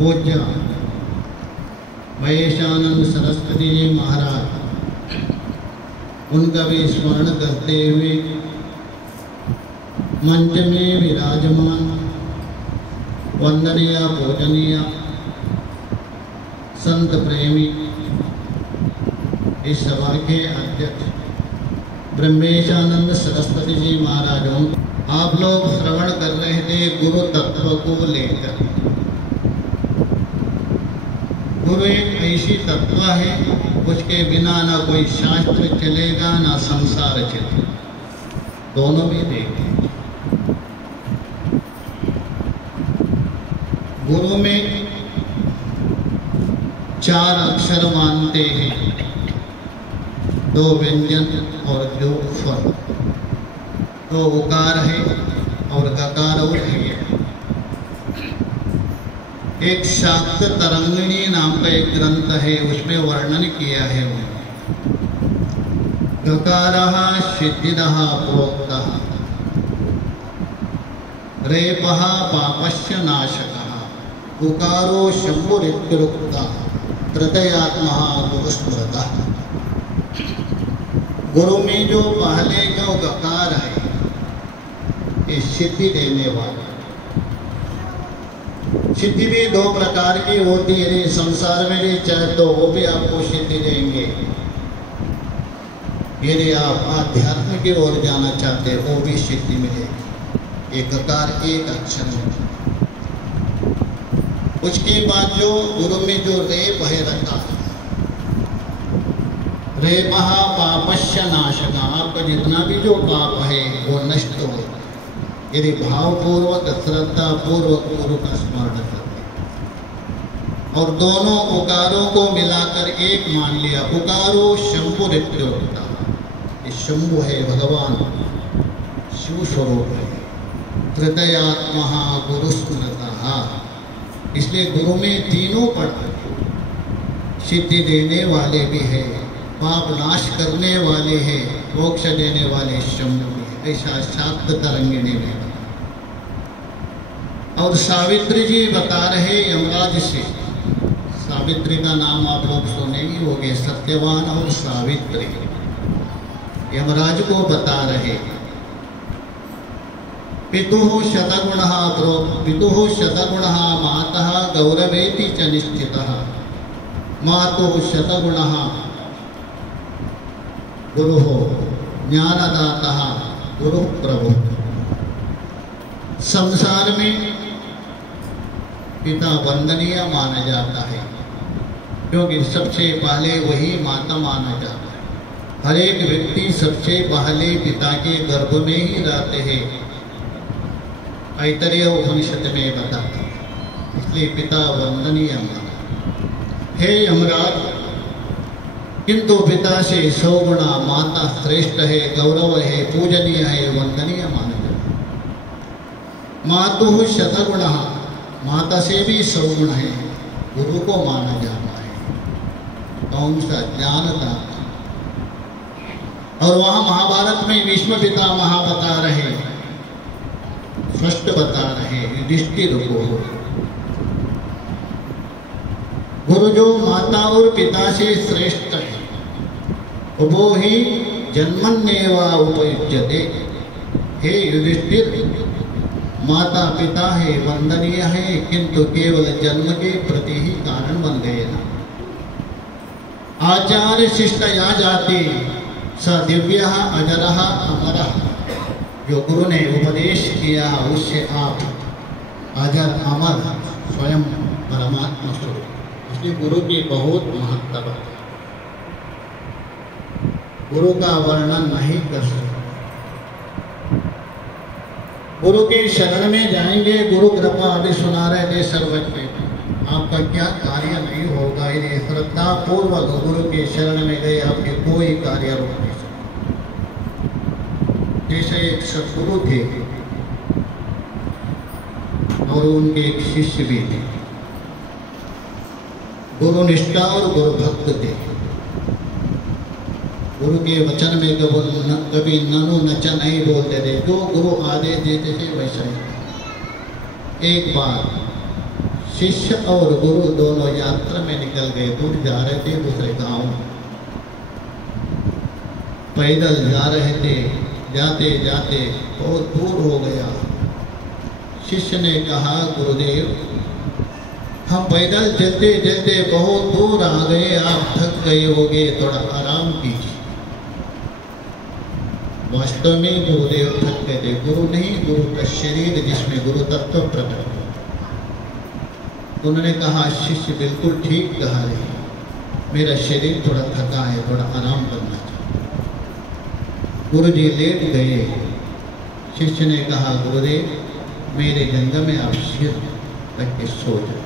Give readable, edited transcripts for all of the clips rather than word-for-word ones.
पूज्य महेशानंद सरस्वती जी महाराज, उनका भी स्मरण करते हुए मंच में विराजमान वंदनीय पूजनीय संत प्रेमी इस सभा के अध्यक्ष ब्रह्मेशानंद सरस्वती जी महाराजों, आप लोग श्रवण कर रहे थे गुरु तत्व को लेकर। गुरु एक ऐसी तत्व है, उसके बिना ना कोई शास्त्र चलेगा ना संसार चलेगा, दोनों भी देखें। गुरु में 4 अक्षर मानते हैं, 2 व्यंजन और 2 स्वर, 2 उकार है और गकार और है। एक शाक्त तरंगिणी नाम का एक ग्रंथ है, उसमें वर्णन किया है। गकारः सिद्धिदः प्रोक्तः, रेपः पापस्य नाशकः, उकारो शंभुरित्युक्तः, तृतीयात्मा गुरुस्मृतः। गुरु में जो पहले जो गकार है, ये सिद्धि देने वाला। सिद्धि भी 2 प्रकार की होती है, संसार में भी चाहे तो वो भी आपको सिद्धि देंगे। यदि आप आध्यात्म की ओर जाना चाहते हो वो भी सिद्धि मिलेगी। एक गकार एक अक्षर में। उसके बाद जो गुरु में जो रेप है रखा, रेपः पापस्य नाशकः, आपका जितना भी जो पाप है वो नष्ट हो यदि भावपूर्वक श्रद्धा पूर्वक गुरु का स्मरण करते। और दोनों उकारों को मिलाकर एक मान लिया, उकारो शंभुरित्युक्तः, ये शंभु है भगवान शिव स्वरूप है। तृतीयात्मा गुरुस्मृतः, इसलिए गुरु में तीनों पढ़ सिद्धि देने वाले भी है, पाप नाश करने वाले हैं, मोक्ष देने वाले शंभु भी है। ऐसा शाक्त तरंगिणी में। और सावित्री जी बता रहे यमराज से, सावित्री का नाम आप लोग सुने ही होंगे, सत्यवान और सावित्री यमराज को बता रहे। पितुः शतगुणः पितुः शतगुणः मातः गौरवेति च निश्चितः, मातुः शतगुणः गुरुः ज्ञानदातः गुरु प्रभु। संसार में पिता वंदनीय माना जाता है, क्योंकि सबसे पहले वही माता माना जाता है। हर एक व्यक्ति सबसे पहले पिता के गर्भ में ही रहते हैं, ऐतरेय उपनिषद में बताते हैं। इसलिए पिता वंदनीय माना। हे यमराज, किंतु पिता से 100 गुणा माता श्रेष्ठ है, गौरव है, पूजनीय है, वंदनीय माना जाता है। मातुः शतगुणः, माता से भी 100 गुण है, गुरु को माना जाता है। कौन सा? ज्ञानदाता। और वहां महाभारत में भीष्म पितामह बता रहे, स्पष्ट बता रहे युधिष्ठिर को, गुरु जो माता और पिता से श्रेष्ठ है वो ही जन्मन्येवा उपयुज्यते। हे युधिष्ठिर, माता पिता है, वंदनीय है, किंतु केवल जन्म के प्रति ही कारण बन गए ना। आचार्य शिष्ट या जाति स दिव्य अजर अमर, जो गुरु ने उपदेश किया उससे आप अजर अमर स्वयं परमात्मा स्वरूप। इसलिए गुरु की बहुत महत्व है, गुरु का वर्णन नहीं कर सकते। गुरु के शरण में जाएंगे, गुरु कृपा आदि सुना रहे थे सर्वज्ञ, आपका क्या कार्य नहीं होगा। यदि श्रद्धा पूर्वक गुरु के शरण में गए, आपके कोई कार्य रोक नहीं सकते। जैसे एक सद्गुरु थे और उनके एक शिष्य भी थे, गुरु निष्ठा और गुरु भक्त थे। गुरु के वचन में कभी ननु नच नहीं बोलते थे, जो गुरु आदेश देते थे वैसा ही। एक बार शिष्य और गुरु दोनों यात्रा में निकल गए, दूर जा रहे थे दूसरे गांव, पैदल जा रहे थे। जाते जाते बहुत दूर हो गया। शिष्य ने कहा, गुरुदेव हम पैदल चलते चलते बहुत दूर आ गए, आप थक गए होंगे, थोड़ा आराम कीजिए। वास्तव में गुरुदेव थक गए थे। गुरु नहीं, गुरु का शरीर जिसमें गुरु तत्व प्रकट हो। उन्होंने कहा, शिष्य बिल्कुल ठीक कहा है, मेरा शरीर थोड़ा थका है, थोड़ा आराम करना चाहिए। गुरु जी लेट गए। शिष्य ने कहा, गुरुदेव मेरे जंगल में आप सिर रख के सो जाओ।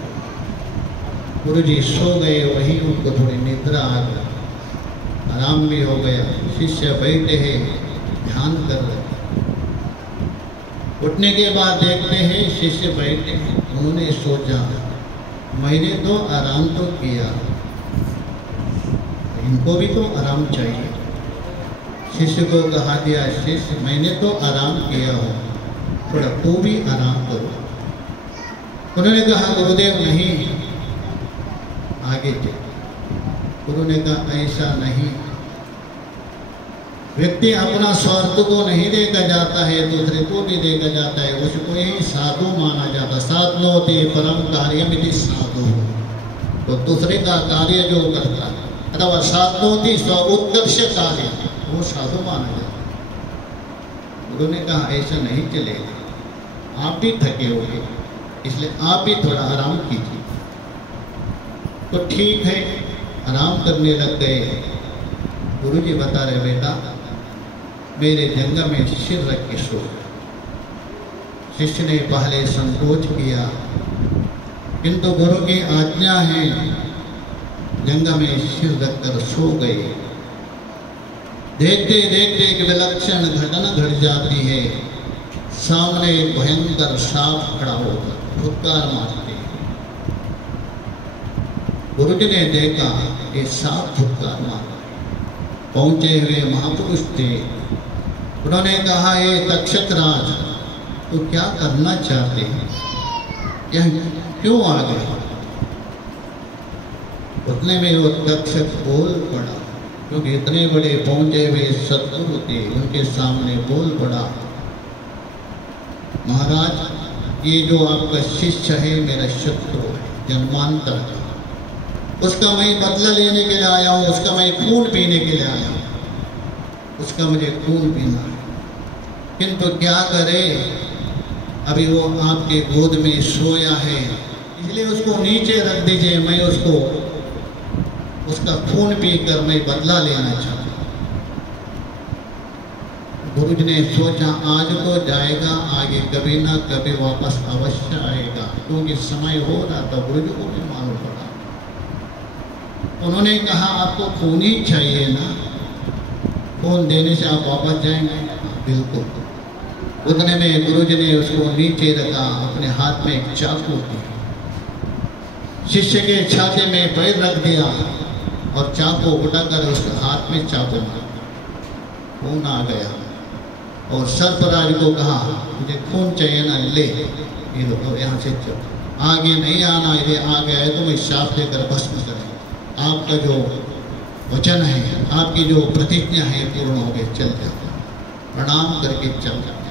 गुरु जी सो गए, वहीं उनको थोड़ी निद्रा आ गई, आराम भी हो गया। शिष्य बैठे हैं, ध्यान कर रहे। उठने के बाद देखते हैं शिष्य बैठे हैं। उन्होंने सोचा, मैंने तो आराम तो किया, इनको भी तो आराम चाहिए। शिष्य को कहा दिया, शिष्य मैंने तो आराम किया हो, थोड़ा तू भी आराम करो। उन्होंने कहा, गुरुदेव नहीं, आगे चल। गुरु ने कहा, ऐसा नहीं, व्यक्ति अपना स्वार्थ को नहीं देखा जाता है, दूसरे को भी देखा जाता है, उसको ही साधु माना जाता। साधनोति परम कार्यमिति साधु, तो दूसरे का कार्य जो करता है, अथवा साधनोति स्व उत्कर्ष कार्य, वो साधु माना जाता। गुरु ने कहा, ऐसा नहीं चलेगा, आप भी थके होंगे, इसलिए आप भी थोड़ा आराम कीजिए। तो ठीक है, आराम करने लग गए। गुरु जी बता रहे, बेटा मेरे जंगल में सिर रख के सो। शिष्य ने पहले संकोच किया, किंतु गुरु की आज्ञा है, जंगल में सिर रखकर सो गए। देखते देखते एक विलक्षण घटना घट जाती है। सामने एक भयंकर सांप खड़ा होकर फुटकार मारते हैं। गुरु जी ने देखा ये सांप फुटकार मार। पहुंचे हुए महापुरुष थे। उन्होंने कहा, ये तक्षक राज, तो क्या करना चाहते हैं, यह क्यों आ गए? उतने में वो तक्षक बोल पड़ा, क्योंकि इतने बड़े पहुंचे हुए सद्गुरु थे, उनके सामने बोल पड़ा, महाराज ये जो आपका शिष्य है मेरा शत्रु है, जन्मांतर है, उसका मैं बदला लेने के लिए आया हूँ, उसका मैं खून पीने के लिए आया हूँ, उसका मुझे खून पीना है। किंतु क्या करे, अभी वो आपके गोद में सोया है, इसलिए उसको नीचे रख दीजिए, मैं उसको उसका खून पीकर मैं बदला लेना चाहता हूँ। गुरु जी ने सोचा, आज को जाएगा, आगे कभी ना कभी वापस अवश्य आएगा, क्योंकि समय हो रहा था, गुरु जी को भी मालूम पड़ा। उन्होंने कहा, आपको खून ही चाहिए ना, खून देने से आप वापस जाएंगे? बिल्कुल। उतने में गुरु जी ने उसको नीचे रखा, अपने हाथ में एक चाकू दी, शिष्य के छाती में पैर रख दिया और चाकू उठाकर उसके हाथ में चाकू मारा। खून आ गया और सर्पराज को कहा, मुझे खून चाहिए ना, ले ये लो, यहाँ से चल, आगे नहीं आना, यदि आ गया है तो मैं शाप देकर भस्म करें। आपका जो वचन है, आपकी जो प्रतिज्ञा है पूर्ण हो गई, चल जाओ। प्रणाम करके चल जाओ।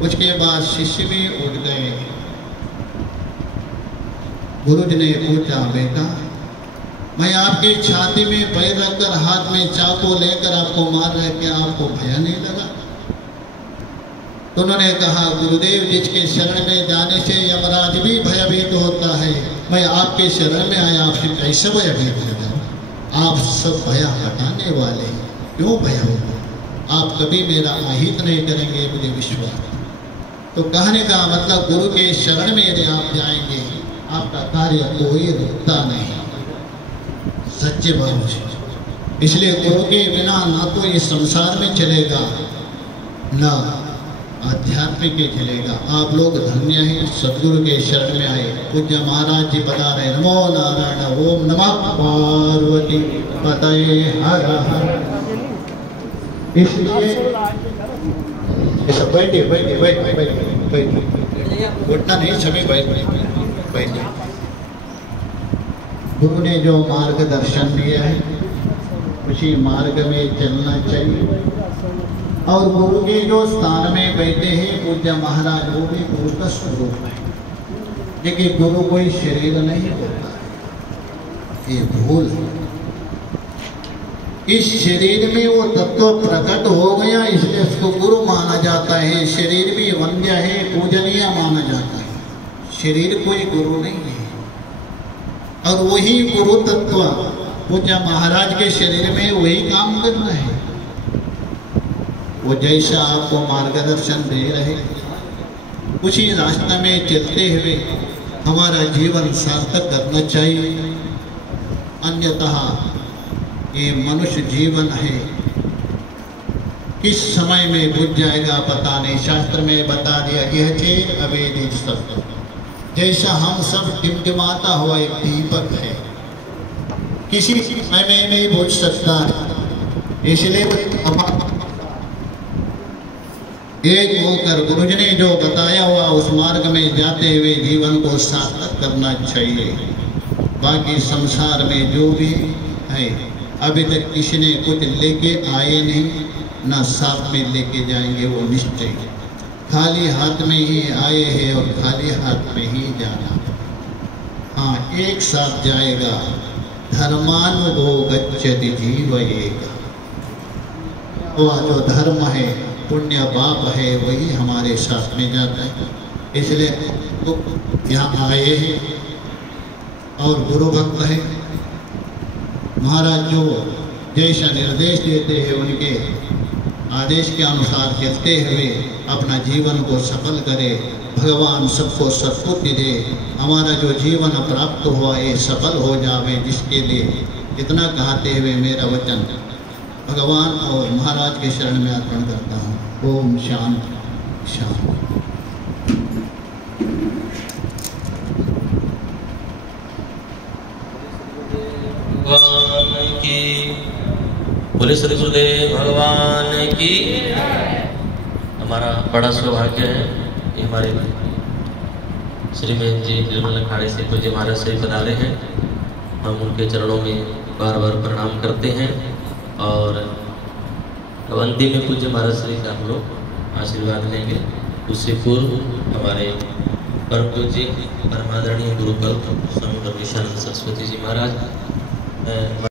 उसके बाद शिष्य भी उठ गए। गुरु जी ने पूछा, बेटा मैं आपकी छाती में पैर रखकर हाथ में चाकू लेकर आपको मार रहे, क्या आपको भय नहीं लगा? तो उन्होंने कहा, गुरुदेव जिसके शरण में जाने से यमराज भी भयभीत होता है, मैं आपके शरण में आया, आपसे कैसे भयभीत हो जाऊं? आप सब भय हटाने वाले, क्यों भय होगा? आप कभी मेरा अहित नहीं करेंगे, मुझे विश्वास। तो कहने का मतलब, गुरु के शरण में यदि आप जाएंगे, आपका कार्य कोई रुकता नहीं, सच्चे भाव से। इसलिए गुरु के बिना ना तो ये संसार में चलेगा, ना आध्यात्मिक ही चलेगा। आप लोग धन्य हैं, सदगुरु के शरण में आए। पूज्य महाराज जी बता रहे, नमो नारायण, ओम नमः पार्वती पतये हर हर। इसलिए बैठिए बैठिए बैठिए बैठिए बैठिए। उठना नहीं, सभी बैठ। गुरु ने जो मार्गदर्शन दिया है उसी मार्ग में चलना चाहिए। और गुरु के जो स्थान में बैठे हैं पूज्य महाराज, वो भी गुरु का स्वरूप है। लेकिन गुरु कोई शरीर नहीं होता, ये भूल है। इस शरीर में वो तत्व प्रकट हो गया, इसलिए उसको गुरु माना जाता है। शरीर भी वंद्य है, पूजनीय माना जाता है, शरीर कोई गुरु नहीं है। और वही गुरु तत्व पूज्य महाराज के शरीर में वही काम करना है। वो जैसा आपको मार्गदर्शन दे रहे, उसी रास्ते में चलते हुए हमारा जीवन सार्थक करना चाहिए। अन्यतः ये मनुष्य जीवन है, किस समय में बुझ जाएगा पता नहीं। शास्त्र में बता दिया, यह चेत अवेदित सत्य। जैसा हम सब टिमटिमाता हुआ एक दीपक है, किसी समय में नहीं बुझ सकता, इसलिए एक होकर गुरुजी ने जो बताया हुआ उस मार्ग में जाते हुए जीवन को सार्थक करना चाहिए। बाकी संसार में जो भी है, अभी तक किसी ने कुछ लेके आए नहीं, ना साथ में लेके जाएंगे, वो निश्चय। खाली हाथ में ही आए हैं और खाली हाथ में ही जाना। हाँ, एक साथ जाएगा। धर्मानुगो गच्छति जीव एक। वह जो धर्म है, पुण्य पाप है, वही हमारे साथ में जाता है। इसलिए तो यहाँ आए हैं और गुरु भक्त है। महाराज जो जैसा निर्देश देते हैं, उनके आदेश के अनुसार चलते हुए अपना जीवन को सफल करे। भगवान सबको सद्बुद्धि दे। हमारा जो जीवन प्राप्त हुआ ये सफल हो जावे, जिसके लिए इतना कहते हुए मेरा वचन भगवान और महाराज के शरण में अर्पण करता हूँ। ओम शांति शांति। भगवान की बोले, श्री गुरुदेव भगवान की। हमारा बड़ा सौभाग्य है कि हमारे श्रीमती जी निर्मल अखाड़े से पूज्य महाराज से पधारे हैं। हम उनके चरणों में बार बार प्रणाम करते हैं और अंतिम में पूज्य महाराज श्री का हम लोग आशीर्वाद लेंगे। उससे पूर्व हमारे परम पूज्य परमादरणीय गुरुकल्प स्वामी ब्रह्मेशानंद सरस्वती जी महाराज